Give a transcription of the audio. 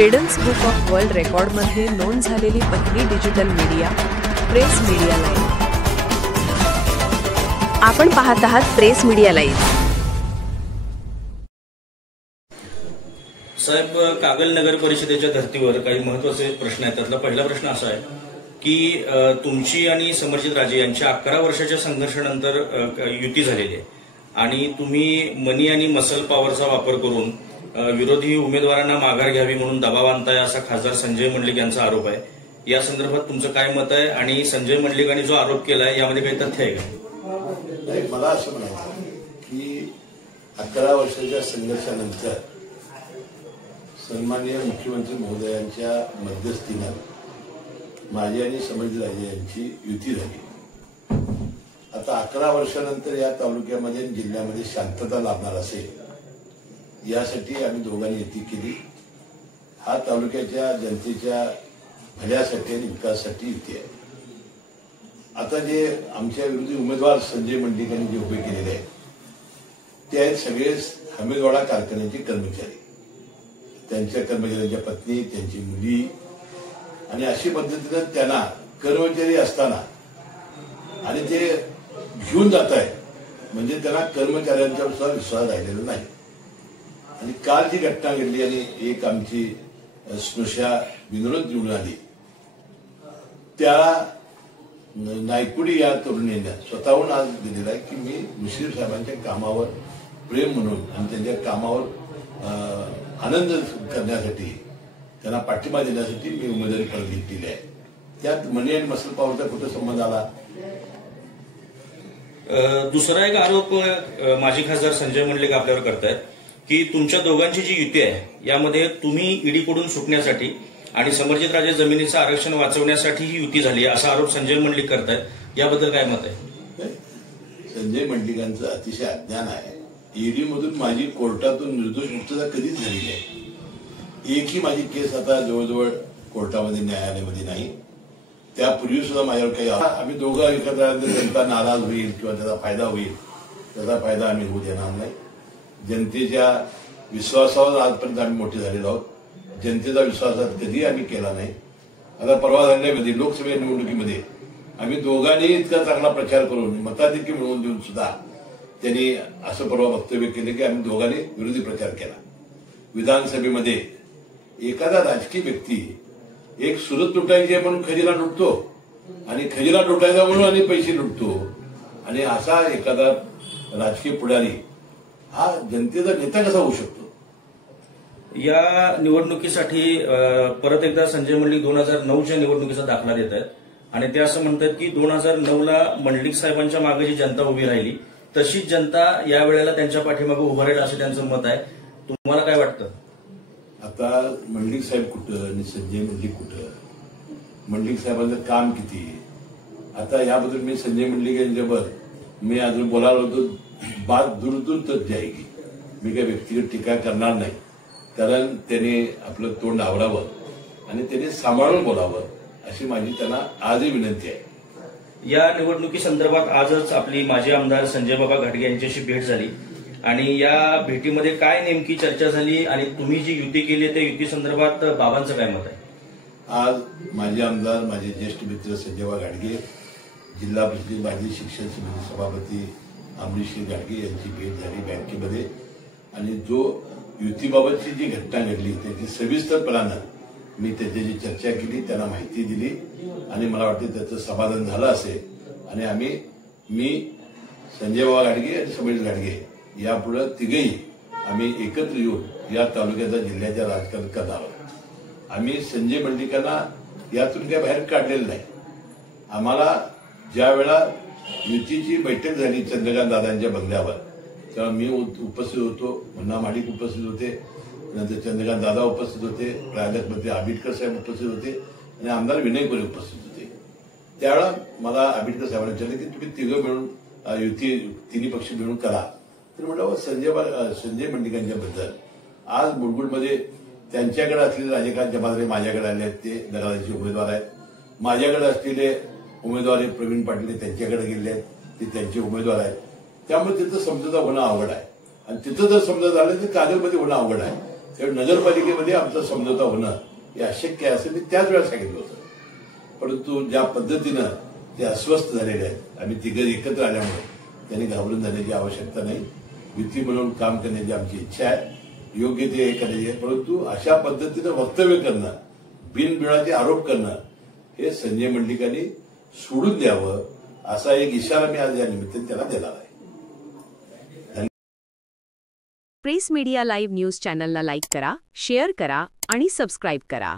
Credence book of world रेकॉर्डमध्ये नोंद झालेली पहिली digital media press media live. आपण पाहत आहात प्रेस मीडिया लाईव्ह। साहेब, कागल नगर परिषदेच्या धर्तीवर काही महत्त्वाचे प्रश्न आहेत। त्यातला पहिला प्रश्न असा आहे की तुमची आणि समरजित राजे यांच्या 11 वर्षाच्या संघर्षानंतर युती झालेली आहे आणि तुम्ही मनी आणि मसल पॉवरचा वापर करून विरोधी उमेदवारांना माघार घ्यावी म्हणून दबाव आणताय असा खासदार संजय मंडलिक यांचा आरोप आहे। या संदर्भात तुमचं काय मत आहे आणि संजय मंडलिकांनी जो आरोप केलाय यामध्ये काही तथ्य आहे का? मला असं म्हणायचं की 11 वर्षाच्या संघर्षानंतर सन्माननीय मुख्यमंत्री महोदयांच्या मध्यस्थीनं माझी आणि समरजित राजे यांची युती झाली। आता 11 वर्षानंतर या तालुक्यामध्ये जिल्ह्यामध्ये शांतता लाभणार असेल यासाठी आम्ही दोघांनी युती केली। हा तालुक्याच्या जनतेच्या भल्यासाठी आणि विकासासाठी युती आहे। आता जे आमच्या विरोधी उमेदवार संजय मंडलिक यांनी जे उभे केलेले आहेत ते आहेत सगळे हमीदवाडा कारखान्याचे कर्मचारी, त्यांच्या कर्मचाऱ्यांच्या पत्नी, त्यांची मुली, आणि अशी पद्धतीने त्यांना कर्मचारी असताना आणि ते घेऊन जात आहेत म्हणजे त्यांना कर्मचाऱ्यांच्यावर सुद्धा विश्वास राहिलेला नाही। आणि काल जी घटना घडली आणि एक आमची स्नुषा विनोद निवडून आली, त्या नायकुडी या तरुणीने स्वतःहून आज दिलेला आहे की मी मुश्रीफ साहेबांच्या कामावर प्रेम म्हणून आणि त्यांच्या कामावर आनंद करण्यासाठी, त्यांना पाठिंबा देण्यासाठी मी उमेदवारी परत घेतलेली आहे। त्यात मनी आणि मसल पॉवरचा कुठं संबंध आला? दुसरा एक आरोप माजी खासदार संजय मंडलिक आपल्यावर करतायत की तुमच्या दोघांची जी युती आहे यामध्ये तुम्ही ईडीकडून सुटण्यासाठी आणि समरजित राजे जमिनीचं आरक्षण वाचवण्यासाठी ही युती झाली असा आरोप संजय मंडलिक करतायत। याबद्दल काय मत आहे? संजय मंडलिकांचं अतिशय अज्ञान आहे। ईडीमधून माझी कोर्टातून निर्दोष मुक्तता कधीच झालेली आहे। एकही माझी केस आता जवळजवळ कोर्टामध्ये न्यायालयामध्ये नाही। त्यापूर्वी सुद्धा माझ्यावर काही आम्ही दोघं एकत्र आल्यानंतर जनता नाराज होईल किंवा त्याचा फायदा होईल, त्याचा फायदा आम्ही होऊ देणार नाही। जनतेच्या विश्वासावर आजपर्यंत आम्ही मोठे झालेलो आहोत। जनतेचा विश्वास कधी आम्ही केला नाही। आता परवा झाल्यामध्ये लोकसभा निवडणुकीमध्ये आम्ही दोघांनी इतका चांगला प्रचार करून मताधिक्य मिळवून देऊन सुद्धा त्यांनी असं परवा वक्तव्य केलं की आम्ही दोघांनी विरोधी प्रचार केला। विधानसभेमध्ये एखादा राजकीय व्यक्ती एक सुरत लुटायची आहे म्हणून खजिना लुटतो आणि खजिना लुटायचा म्हणून आणि पैसे लुटतो, आणि असा एखादा राजकीय पुढारी हा जनतेचा नेता कसा होऊ शकतो? या निवडणुकीसाठी परत एकदा संजय मंडलिक 2009च्या निवडणुकीचा दाखला देत आहेत आणि ते असं म्हणतात की 2009ला मंडलिक साहेबांच्या मागे जी जनता उभी राहिली तशीच जनता या वेळेला त्यांच्या पाठीमागे उभं राहील असं त्यांचं मत आहे। तुम्हाला काय वाटतं? आता मंडलिक साहेब कुठं आणि संजय मंडलिक कुठं? मंडलिक साहेबांचं काम किती? आता याबद्दल मी संजय मंडलिक यांच्यावर मी अजून बोलायला होतो, बात दूर दूर तक जाएगी। मी काही व्यक्तिगत टीका करणार नाही, कारण त्याने आपलं तोंड आवरावं आणि त्याने सांभाळून बोलावं अशी माझी त्यांना आजही विनंती आहे। या निवडणुकीसंदर्भात आजच आपली माजी आमदार संजय बाबा घाटगे यांच्याशी भेट झाली आणि या भेटीमध्ये काय नेमकी चर्चा झाली आणि तुम्ही जी युती केली त्या युती संदर्भात बाबांचं काय मत आहे? आज माजी आमदार, माझे ज्येष्ठ मित्र संजय बाबा घाटगे, जिल्हा परिषद माजी शिक्षण समिती सभापती अमरीश घाटगे यांची भेट झाली बँकेमध्ये, आणि जो युतीबाबतची जी घटना घडली त्याची सविस्तरपणानं मी त्याच्याशी चर्चा केली, त्यांना माहिती दिली आणि मला वाटतं त्याचं समाधान झालं असेल। आणि मी संजय बाबा घाटगे आणि समरजित घाटगे यापुढे तिघेही आम्ही एकत्र येऊन या तालुक्याच्या जिल्ह्याच्या राजकारण करणार आहोत। आम्ही संजय मंडलिकांना यातून काही बाहेर काढलेलं नाही। आम्हाला ज्या वेळा युतीची बैठक झाली चंद्रकांत दादांच्या बंगल्यावर तेव्हा मी उपस्थित होतो, मुन्ना माडिक उपस्थित होते, नंतर चंद्रकांत दादा उपस्थित होते, प्राध्यापक मंत्री आंबेडकर साहेब उपस्थित होते आणि आमदार विनय कोरे उपस्थित होते। त्यावेळेला मला आंबेडकर साहेबांनी विचारलं की तुम्ही तिघं मिळून युती तिन्ही पक्ष मिळून करा। तर म्हटलं संजय मंडलिकांच्याबद्दल आज मुळगुडमध्ये त्यांच्याकडे असलेले राजकारण जमादारे माझ्याकडे आले आहेत, ते नगराध्यक्ष उमेदवार आहेत। माझ्याकडे असलेले उमेदवार प्रवीण पाटील त्यांच्याकडे गेले आहेत, ते त्यांचे उमेदवार आहेत। त्यामुळे तिथं समझोता होणं अवघड आहे आणि तिथं जर समजा झालं तर कागलमध्ये होणं अवघड आहे। त्यामुळे नगरपालिकेमध्ये आमचा समझोता होणं हे अशक्य आहे असं मी त्याच वेळा सांगितलं होतं. परंतु ज्या पद्धतीनं ते अस्वस्थ झालेले आहेत, आम्ही तिघं एकत्र आल्यामुळे त्यांनी घाबरून जाण्याची आवश्यकता नाही. युती म्हणून काम करण्याची आमची इच्छा आहे, योग्य ते करायचे आहे. परंतु अशा पद्धतीनं वक्तव्य करणं, बिनबिळाचे आरोप करणं हे संजय मंडलिकांनी सोडून द्यावं असा एक इशारा मी आज या निमित्ताने त्याला देणार आहे. प्रेस मीडिया लाईव्ह न्यूज चॅनलला लाईक करा, शेअर करा आणि सबस्क्राईब करा.